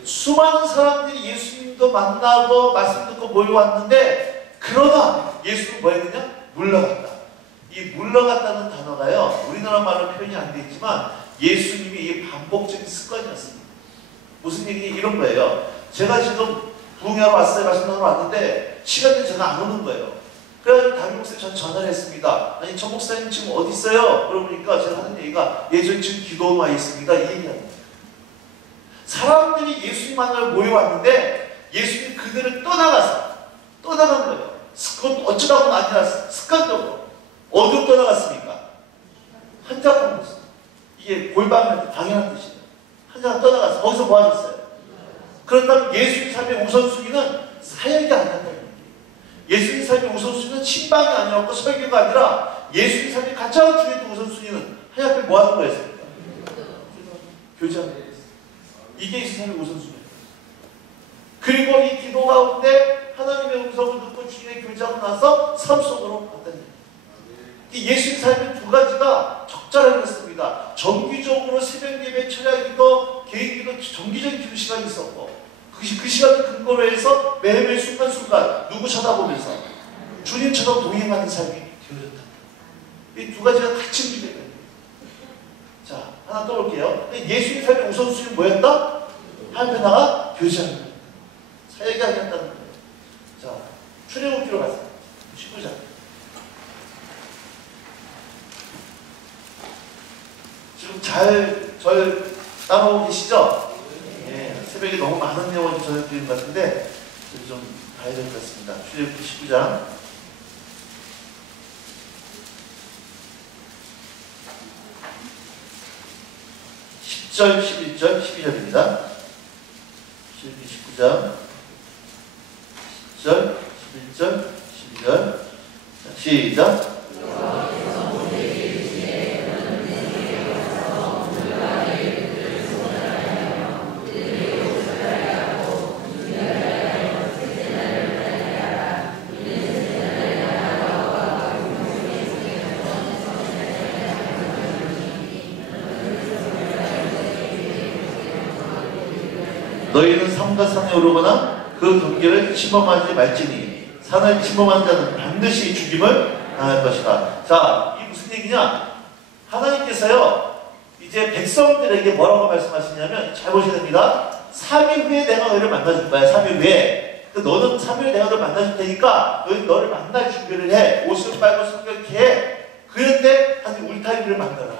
수많은 사람들이 예수님도 만나고 말씀 듣고 모여왔는데 그러나 예수는 뭐 했느냐? 물러갔다. 이 물러갔다는 단어가요, 우리나라 말로 표현이 안 되어 있지만 예수님이 이 반복적인 습관이었습니다. 무슨 얘기냐? 이런 거예요. 제가 지금 부흥회하러 왔어요. 말씀하러 왔는데 시간이 제가 안 오는 거예요. 그래서 담임 목사님 전 전화를 했습니다. 아니 전 목사님 지금 어디 있어요? 그러니까 제가 하는 얘기가 전 지금 기도원 와 있습니다. 이 얘기하는 거예요. 사람들이 예수님 만나러 모여왔는데 예수님이 그들을 떠나간 거예요. 그건 어쩌다가 아니라 습관적으로. 어디로 떠나갔습니까? 한적한 곳. 이게 골방이라는 당연한 뜻이에요. 한적한 떠나가서 거기서 뭐 하셨어요? 그렇다면 예수님 삶의 우선순위는 사역이 아니었다는 얘기예요. 예수님 삶의 우선순위는 신방이 아니었고 설교가 아니라 예수님 삶의 가장 중요한 우선순위는 하나님께 뭐 하는 거였습니까? 교제하는 거예요. 이게 예수님 삶의 우선순위예요. 그리고 이 기도 가운데 하나님의 음성을 듣고 주님의 교제하고 나서 삶 속으로 갔다는 얘기예요. 예수님 삶의 두 가지가 적절하겠습니다. 정기적으로 새벽 예배, 철야 기도, 개인 기도, 정기적인 기도 시간이 있었고 그 시간을 근거로 해서 매일매일 순간순간 누구 쳐다보면서 주님처럼 동행하는 삶이 되어졌다. 이 두 가지가 같이 움직여야 돼요. 자, 하나 또 볼게요. 예수님 삶의 우선순위는 뭐였다? 하나님께 나가 교제하는 거예요. 사역이 아니었다는 따라오고 계시죠? 예, 새벽에 너무 많은 내용을 전해드리는 것 같은데 좀 봐야 될 것 같습니다. 출애굽기 19장 10절, 11절, 12절입니다. 출애굽기 19장 10절, 11절, 12절. 시작. 너희는 삼가 산에 오르거나 그 경계를 침범하지 말지니 산을 침범한 자는 반드시 죽임을 당할 것이다. 자, 이게 무슨 얘기냐? 하나님께서요 이제 백성들에게 뭐라고 말씀하시냐면, 잘 보셔야 됩니다. 3일 후에 내가 너희를 만나줄 거야. 3일 후에. 너는 3일 후에 내가 너를 만나줄 테니까 너를 만날 준비를 해. 옷을 빨고 성결케 해. 그런데 한 울타리를 만들어라.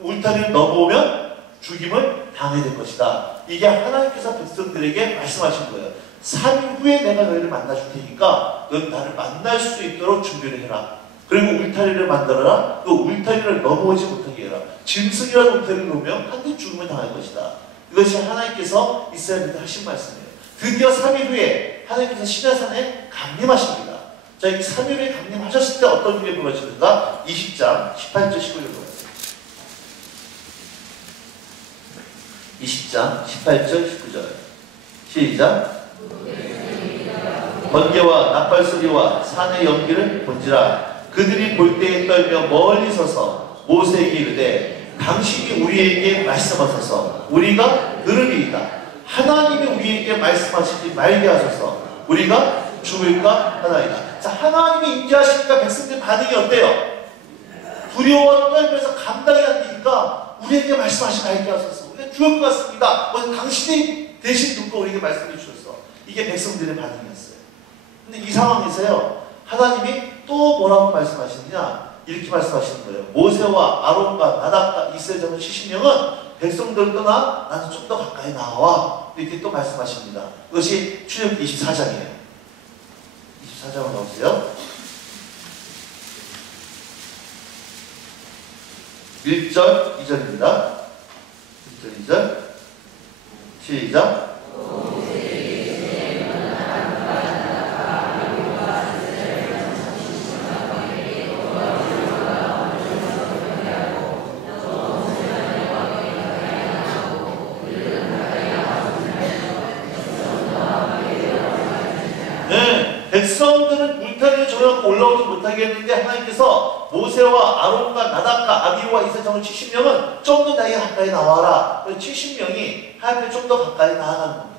울타리를 넘어오면 죽임을 당해야 될 것이다. 이게 하나님께서 백성들에게 말씀하신 거예요. 3일 후에 내가 너희를 만나줄 테니까 너는 나를 만날 수 있도록 준비를 해라. 그리고 울타리를 만들어라. 그 울타리를 넘어오지 못하게 해라. 짐승이라는 울타리를 놓으면 반드시 죽음을 당할 것이다. 이것이 하나님께서 이스라엘한테 하신 말씀이에요. 드디어 3일 후에 하나님께서 시내산에 강림하십니다. 자, 이 3일 후에 강림하셨을 때 어떤 일이 벌어지는가? 20장 18절 19절 보세요. 20장 18절 19절 시작. 번개와 나팔 소리와 산의 연기를 본지라 그들이 볼 때에 떨며 멀리 서서 모세에게 이르되 당신이 우리에게 말씀하소서 우리가 들으리이다. 하나님이 우리에게 말씀하시지 말게 하소서 우리가 죽을까 하나이다. 자, 하나님이 임재하시니까 백성들 반응이 어때요? 두려워 떨면서 감당이 안 되니까 우리에게 말씀하시지 말게 하소서. 우리가 죽을 것 같습니다. 당신이 대신 듣고 우리에게 말씀해 주셨어. 이게 백성들의 반응이었어요. 근데 이 상황에서요 하나님이 또 뭐라고 말씀하시느냐, 이렇게 말씀하시는 거예요. 모세와 아론과 나답과 이스라엘 자손 70명은 백성들을 떠나 나는 좀 더 가까이 나와, 이렇게 또 말씀하십니다. 이것이 출애굽기 24장이에요 24장으로 나오세요. 1절 2절입니다 1절 2절 시작. 백성들은 물타리를 정해갖고 올라오지 못하게 했는데 하나님께서 모세와 아론과 나답과 아비후와 이스라엘 자손 70명은 좀 더 나에게 가까이 나와라. 70명이 하나님께 좀 더 가까이 나아가는 겁니다.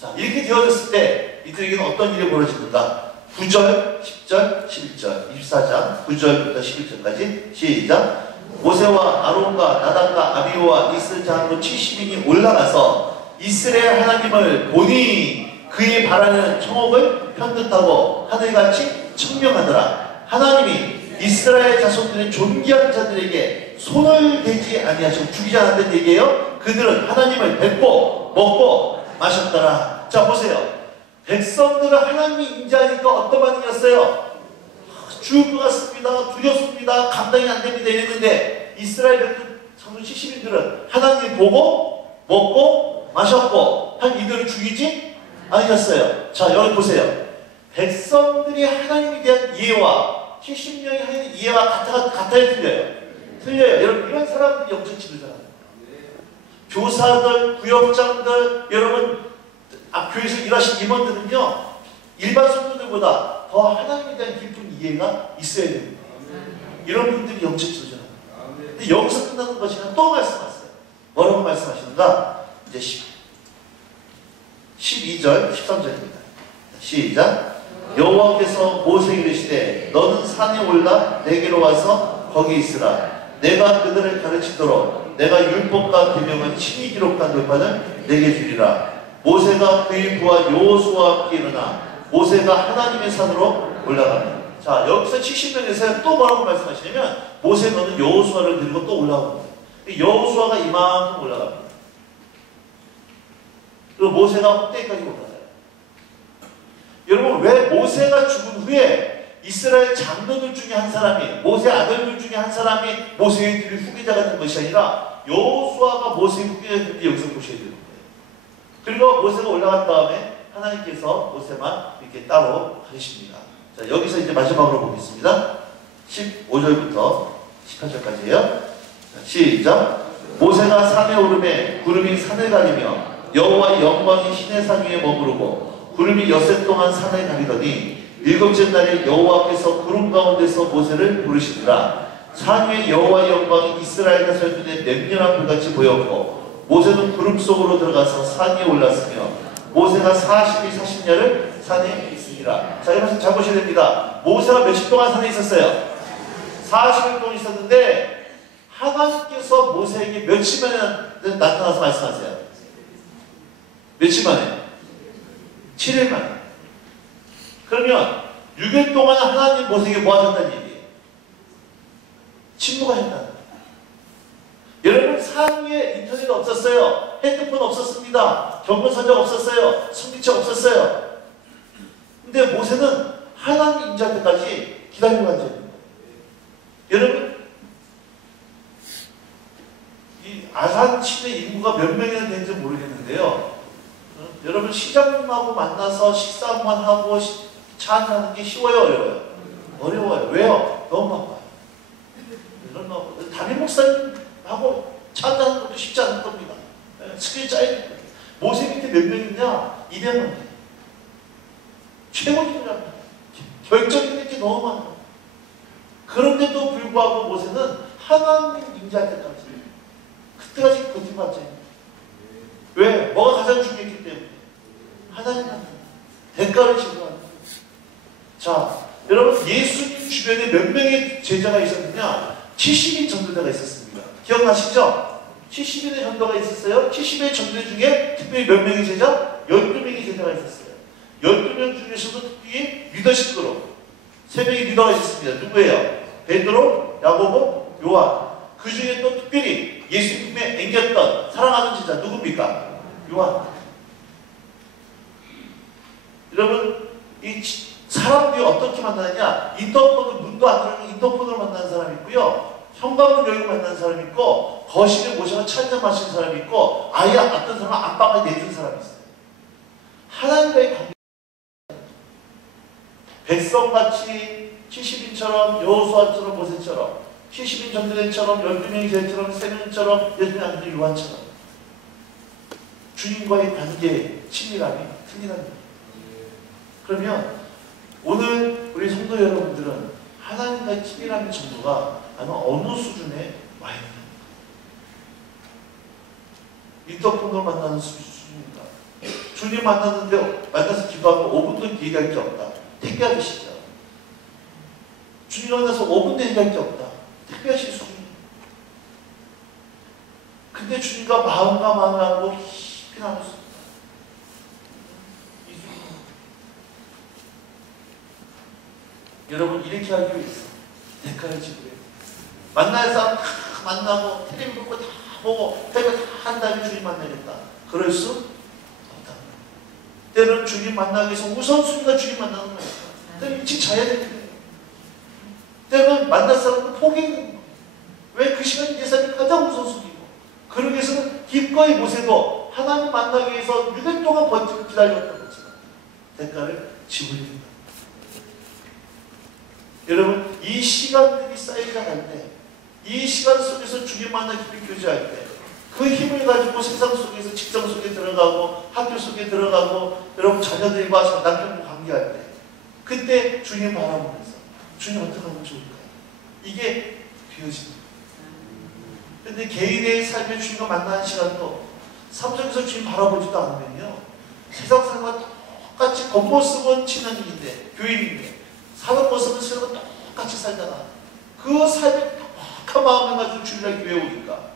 자, 이렇게 되어졌을 때 이들에게는 어떤 일이 벌어지는가? 9절, 10절, 11절 24장 9절부터 11절까지 시작. 모세와 아론과 나답과 아비후와 이스라엘 자손 70인이 올라가서 이스라엘 하나님을 보니 그의 바라는 청옥을 편듯하고 하늘같이 청명하더라. 하나님이 이스라엘 자손들의 존귀한 자들에게 손을 대지 아니하시고 죽이지 않았던 얘기예요. 그들은 하나님을 뵙고 먹고 마셨더라. 자, 보세요. 백성들은 하나님이 임재하니까 어떤 반응이었어요? 죽을 것 같습니다. 두렵습니다. 감당이 안 됩니다. 이랬는데 이스라엘 자손 70인들은 하나님을 보고 먹고 마셨고 한 이들을 죽이지 아니셨어요. 자, 여기 보세요. 백성들이 하나님에 대한 이해와 70명이 하나님의 이해와 같아요, 틀려요? 틀려요. 여러분, 이런 사람들이 영적 지도자라는 거예요. 교사들, 구역장들, 여러분, 교회에서 일하신 임원들은요, 일반 성도들보다 더 하나님에 대한 깊은 이해가 있어야 됩니다. 이런 분들이 영적 지도자라는 거예요. 근데 여기서 끝나는 것이 아니라 또 말씀하세요. 뭐라고 말씀하시는가? 이제 12절, 13절입니다. 시작. 여호와께서 모세에게 이르시되 너는 산에 올라 내게로 와서 거기 있으라. 내가 그들을 가르치도록 내가 율법과 계명을 친히 기록한 돌판을 내게 주리라. 모세가 그의 부하 여호수아와 함께 일어나 모세가 하나님의 산으로 올라갑니다. 자, 여기서 70명에서 또 뭐라고 말씀하시냐면 모세 너는 여호수아를 들고 또 올라갑니다. 여호수아가 이만큼 올라갑니다. 그리고 모세가 꼭대기까지 올라가요. 여러분, 왜 모세가 죽은 후에 이스라엘 장로들 중에 한 사람이, 모세 아들들 중에 한 사람이 모세의 뒤를 후계자가 된 것이 아니라 여호수아가 모세의 후계자가 된 게 여기서 보셔야 되는 거예요. 그리고 모세가 올라간 다음에 하나님께서 모세만 이렇게 따로 가르십니다. 자, 여기서 이제 마지막으로 보겠습니다. 15절부터 18절까지예요. 자, 시작. 모세가 산에 오르매 구름이 산을 가리며 여호와의 영광이 시내 산 위에 머무르고 구름이 엿새 동안 산을 가리더니 일곱째 날에 여호와께서 구름 가운데서 모세를 부르시더라. 산 위에 여호와의 영광이 이스라엘 자손 눈에 맹렬한 불같이 보였고 모세는 구름 속으로 들어가서 산 위에 올랐으며 모세가 40일 40년을 산에 있으니라. 자, 여러분 잘 보셔야 됩니다. 모세가 몇십 동안 산에 있었어요? 40일 동안 있었는데 하나님께서 모세에게 며칠 만에 나타나서 말씀하세요? 며칠 만에? 7일 만에. 그러면 6일 동안 하나님 모세에게 뭐 하셨다는 얘기예요? 침묵하셨다는 거예요. 여러분, 산 위에 인터넷 없었어요. 핸드폰 없었습니다. 경건선적 없었어요. 성기책 없었어요. 근데 모세는 하나님 임재할 때까지 기다리고 앉아있는 거예요. 여러분, 이 아산 시내 인구가 몇 명이나 되는지 모르겠는데요. 여러분, 시장님하고 만나서 식사 한번 하고 차 한잔하는 게 쉬워요, 어려워요? 어려워요. 왜요? 너무 바빠요. 담임 목사님하고 차 한잔하는 것도 쉽지 않을 겁니다. 스케줄 짜야 됩니다. 모세 밑에 몇 명 있냐? 200명. 최고입니다. 결정적인 게 너무 많아요. 그런데도 불구하고 모세는 하나님 임재할 때까지, 그때까지 버티고 왜? 뭐가 가장 중요했기 때문에. 하나님한테 대가를 지불하는 거예요. 자, 여러분, 예수님 주변에 몇 명의 제자가 있었느냐? 70인 전도자가 있었습니다. 기억나시죠? 70인의 전도가 있었어요. 70인의 전도 중에 특별히 몇 명의 제자? 12명의 제자가 있었어요. 12명 중에서도 특별히 리더십 그룹 3명의 리더가 있었습니다. 누구예요? 베드로, 야고보, 요한. 그 중에 또 특별히 예수님의 앵겼던 사랑하는 제자 누굽니까? 요한. 여러분, 이 사람들이 어떻게 만나느냐? 인터폰을, 문도 안 열고 인터폰으로 만나는 사람이 있고요. 현관문 열고 만나는 사람이 있고, 거실에 모셔서 차 한잔 마시는 사람이 있고, 아예 어떤 사람은 안방에 내주는 사람이 있어요. 하나님과의 관계. 백성같이 70인처럼 여호수아처럼 모세처럼 70인 전도자처럼 12명의 제자처럼 3명처럼 12명의 요한처럼 주님과의 관계 친밀함이 틀리다는 거예요. 그러면 오늘 우리 성도 여러분들은 하나님과의 친밀함의 정도가 아마 어느 수준에 와 있는 겁니까? 인터폰으로 만나는 수준입니다. 주님 만났는데 만나서 기도하면 5분도 얘기할 게 없다. 택배하시죠. 주님 만나서 5분도 얘기할 게 없다. 택배하실 수준입니다. 근데 주님과 마음과 마음을 하고 깊이 나눌 수 있다. 여러분, 이렇게 하기 위해서 대가를 지불해요. 만날 사람 다 만나고 텔레비전 보고 다 보고 텔레비전 다 한 다음에 주님 만나겠다. 그럴 수 없다. 때로는 주님 만나기 위해서 우선순위가 주님 만나는 거예요. 때로는 일찍 자야 되는 거예요. 때로는 만날 사람은 포기하는 거예요. 왜? 그 시간이 내 삶이 가장 우선순위고. 그러기 위해서는 기꺼이 모세도 하나님 만나기 위해서 6일 동안 버티고 기다렸던 거지만 대가를 지불해야 된다. 여러분, 이 시간들이 쌓여갈 때, 이 시간 속에서 주님 만나 깊이 교제할 때, 그 힘을 가지고 세상 속에서 직장 속에 들어가고 학교 속에 들어가고 여러분 자녀들과 남편과 관계할 때, 그때 주님 바라보면서 주님 어떻게 하면 좋을까요? 이게 비어집니다. 근데 개인의 삶의 주님과 만나는 시간도 삶 속에서 주님 바라보지도 않으면요, 세상 사람과 똑같이 겉모습은 친언인인데 교인인데 사는 모습은 서로 똑같이 살다가 그 삶에 똑똑한 마음을 가지고 주일날 교회에 오니까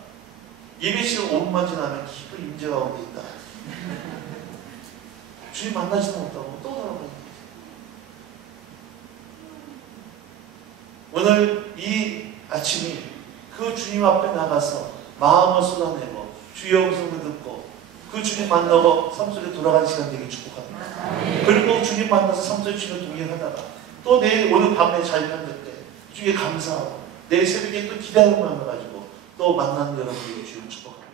예배 시간 5분만 지나면 깊은 임재 가운데 있다. 주님 만나지도 못하고 또 돌아가는 거예요. 오늘 이 아침이 그 주님 앞에 나가서 마음을 쏟아내고 주의 음성을 듣고 그 주님 만나고 삶 속에 돌아가는 시간 되게 축복합니다. 그리고 주님 만나서 삶 속에 주님 동행하다가 또 내일 오늘 밤에 잘 만났는데 주님께 감사하고 내일 새벽에 또 기대하는 마음을 가지고 또 만나는 여러분에게 주님 축복합니다.